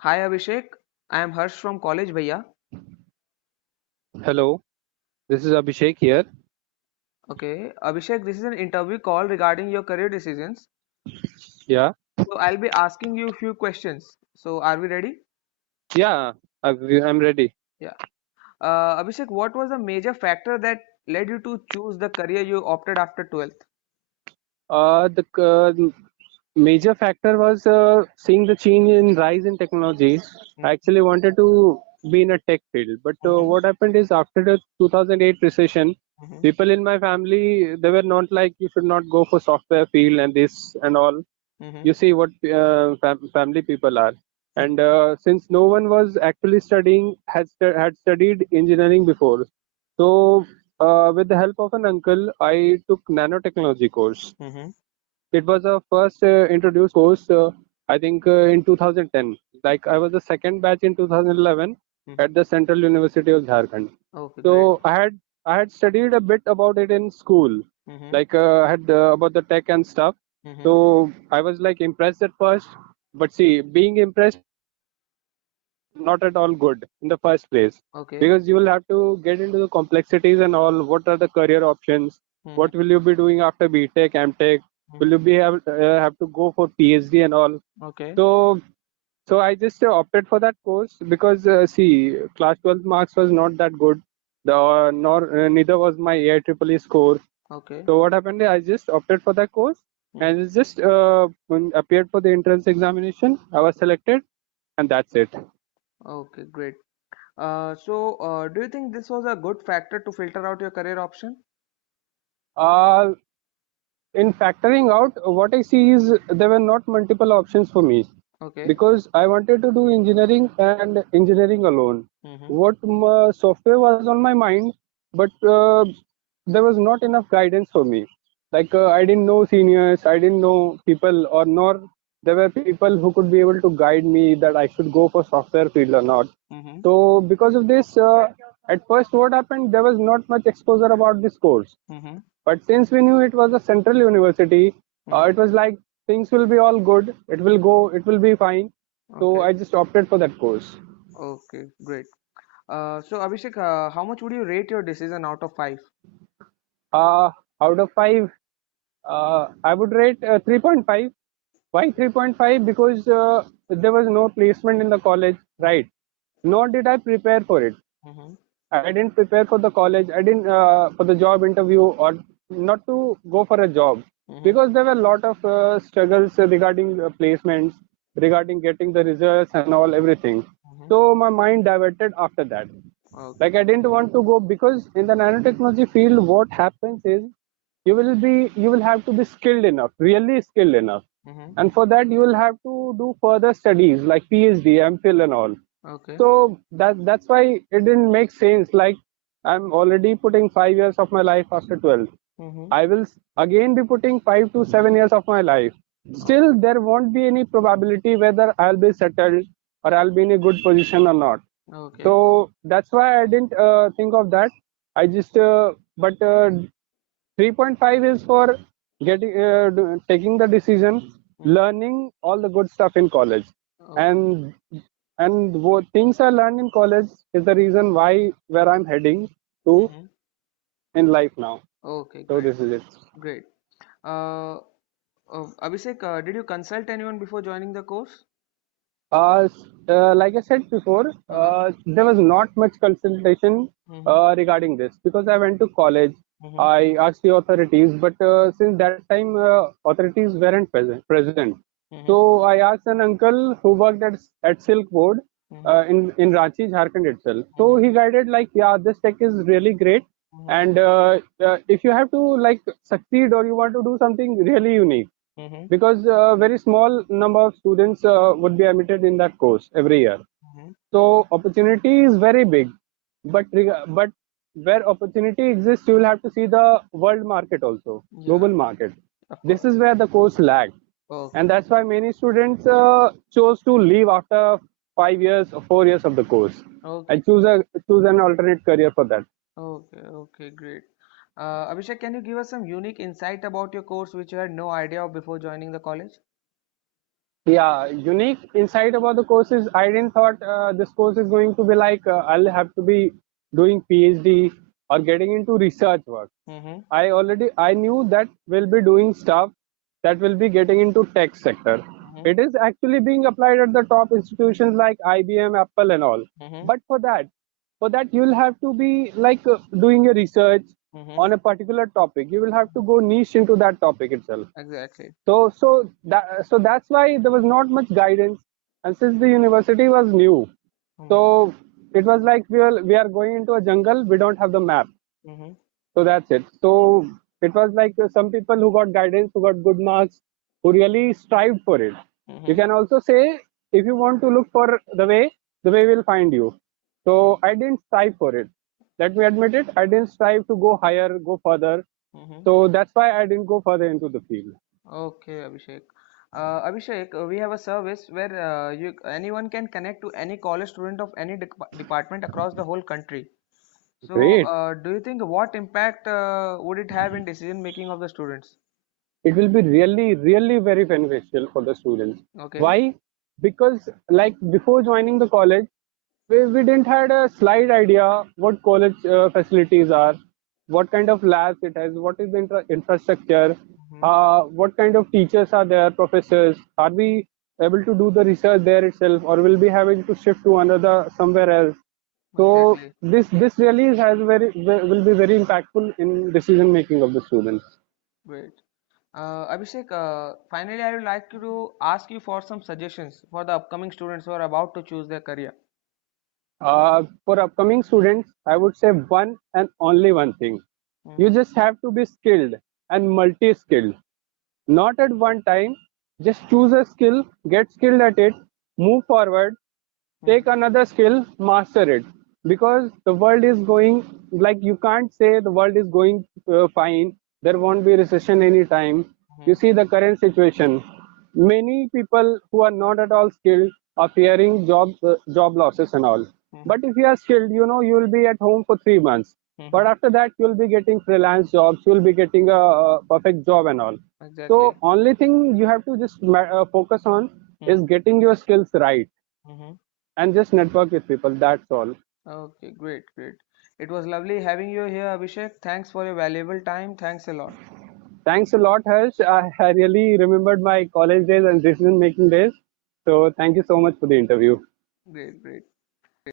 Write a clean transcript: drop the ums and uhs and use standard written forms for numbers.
Hi Abhishek, I am Harsh from college Bhaiya. Hello, this is Abhishek here. Okay, Abhishek, this is an interview call regarding your career decisions. Yeah, So I'll be asking you a few questions. So are we ready? yeah, I'm ready. Yeah. Abhishek, what was the major factor that led you to choose the career you opted after 12th? The major factor was seeing the change in rise in technologies. I actually wanted to be in a tech field, but Mm-hmm. what happened is after the 2008 recession, Mm-hmm. people in my family they were not like you should not go for software field and this and all. Mm-hmm. You see what family people are, and Mm-hmm. since no one was actually studying had studied engineering before, so with the help of an uncle I took nanotechnology course. Mm-hmm. It was a first introduced course, I think in 2010. Like I was the second batch in 2011 Mm-hmm. at the Central University of Jharkhand. Okay, great. So I had studied a bit about it in school, Mm-hmm. like I had about the tech and stuff. Mm-hmm. So I was like impressed at first, but see, being impressed not at all good in the first place, Okay. because you will have to get into the complexities and all. What are the career options? Mm-hmm. What will you be doing after BTech, MTech? Will Mm-hmm. you be have to go for PhD and all? Okay. So so I just opted for that course because see, class 12 marks was not that good. The nor neither was my AIEEE score. Okay. So what happened? I just opted for that course and Mm-hmm. it just appeared for the entrance examination. I was selected, and that's it. Okay, great. Do you think this was a good factor to filter out your career option? Uh, in factoring out, what I see is there were not multiple options for me Okay. because I wanted to do engineering and engineering alone. Mm-hmm. What software was on my mind, but there was not enough guidance for me. Like I didn't know seniors, I didn't know people, or nor there were people who could be able to guide me that I should go for software field or not. Mm-hmm. So because of this, at first what happened, there was not much exposure about this course. Mm-hmm. But since we knew it was a central university, Mm-hmm. it was like things will be all good. It will go. It will be fine. So Okay. I just opted for that course. Okay, great. Abhishek, how much would you rate your decision out of 5? Out of five, I would rate 3.5. Why 3.5? Because there was no placement in the college, right? Nor did I prepare for it. Mm-hmm. I didn't prepare for the college. I didn't for the job interview or not to go for a job Mm-hmm. because there were a lot of struggles regarding placements, regarding getting the results and all everything. Mm-hmm. So my mind diverted after that. Okay. Like I didn't want to go because in the nanotechnology field, what happens is you will have to be skilled enough, really skilled enough, Mm-hmm. and for that you will have to do further studies like PhD, MPhil, and all. Okay. So that's why it didn't make sense. Like I'm already putting 5 years of my life after 12. Mm-hmm. I will again be putting 5 to 7 years of my life. Okay. Still, there won't be any probability whether I'll be settled or I'll be in a good position or not. Okay. So that's why I didn't think of that. I just but 3.5 is for getting taking the decision, Mm-hmm. learning all the good stuff in college, Okay. and what things I learned in college is the reason why where I'm heading to Mm-hmm. in life now. Okay, So great. this is it. Great. Uh, Abhishek, did you consult anyone before joining the course? Like I said before, Uh-huh. there was not much consultation Mm-hmm. regarding this because I went to college. Mm-hmm. I asked the authorities, but since that time authorities weren't present. Mm-hmm. So I asked an uncle who worked at Silk Board Mm-hmm. in Ranchi, Jharkhand itself. So Mm-hmm. he guided like, yeah, this tech is really great, Mm-hmm. and if you have to like succeed or you want to do something really unique Mm-hmm. because a very small number of students would be admitted in that course every year. Mm-hmm. So opportunity is very big, but where opportunity exists, you will have to see the world market also, Yeah, global market. of This course. is where the course lagged, and Okay. that's why many students chose to leave after 5 years or 4 years of the course Okay. and choose an alternate career for that. Okay. Okay. Great. Abhishek, can you give us some unique insight about your course which you had no idea of before joining the college? Yeah, unique insight about the course is I didn't thought this course is going to be like I'll have to be doing PhD or getting into research work. Mm-hmm. I knew that we'll be doing stuff that will be getting into tech sector. Mm-hmm. It is actually being applied at the top institutions like IBM, Apple, and all. Mm-hmm. But for that you'll have to be like doing a research Mm-hmm. on a particular topic. You will have to go niche into that topic itself. Exactly. So that's why there was not much guidance, and since the university was new, Mm-hmm. so it was like we are going into a jungle. We don't have the map, Mm-hmm. so that's it. So it was like some people who got guidance, who got good marks, who really strived for it. You Mm-hmm. can also say if you want to look for the way will find you. So I didn't strive for it. Let me admit it. I didn't strive to go higher, go further. Mm-hmm. So that's why I didn't go further into the field. Okay, Abhishek. Abhishek, we have a service where anyone can connect to any college student of any department across the whole country. So, Great. do you think what impact would it have in decision making of the students? It will be really, really very beneficial for the students. Okay. Why? Because like before joining the college, we didn't had a slight idea what college facilities are, what kind of labs it has, what is the infrastructure, Mm-hmm. what kind of teachers are there, professors, are we able to do the research there itself, or will be having to shift to another somewhere else. So Exactly. this really has will be very impactful in decision making of the students. Great. Abhishek, finally, I would like to ask you for some suggestions for the upcoming students who are about to choose their career. For upcoming students, I would say one and only one thing. You Mm-hmm. just have to be skilled and multi skilled. Not at one time. Just choose a skill, get skilled at it, move forward, take another skill, master it. Because the world is going, like you can't say the world is going fine. There won't be recession anytime. Mm-hmm. You see the current situation. Many people who are not at all skilled are fearing job losses and all. Mm-hmm. But if you are skilled, you know you will be at home for 3 months. But Mm-hmm. after that, you'll be getting freelance jobs. You'll be getting a perfect job and all. Exactly. So only thing you have to just focus on is Mm-hmm. getting your skills right Mm-hmm. and just network with people. That's all. Okay, great, great. It was lovely having you here, Abhishek. Thanks for your valuable time. Thanks a lot. Thanks a lot, Harsh. I really remembered my college days and decision making days. So thank you so much for the interview. Great, great.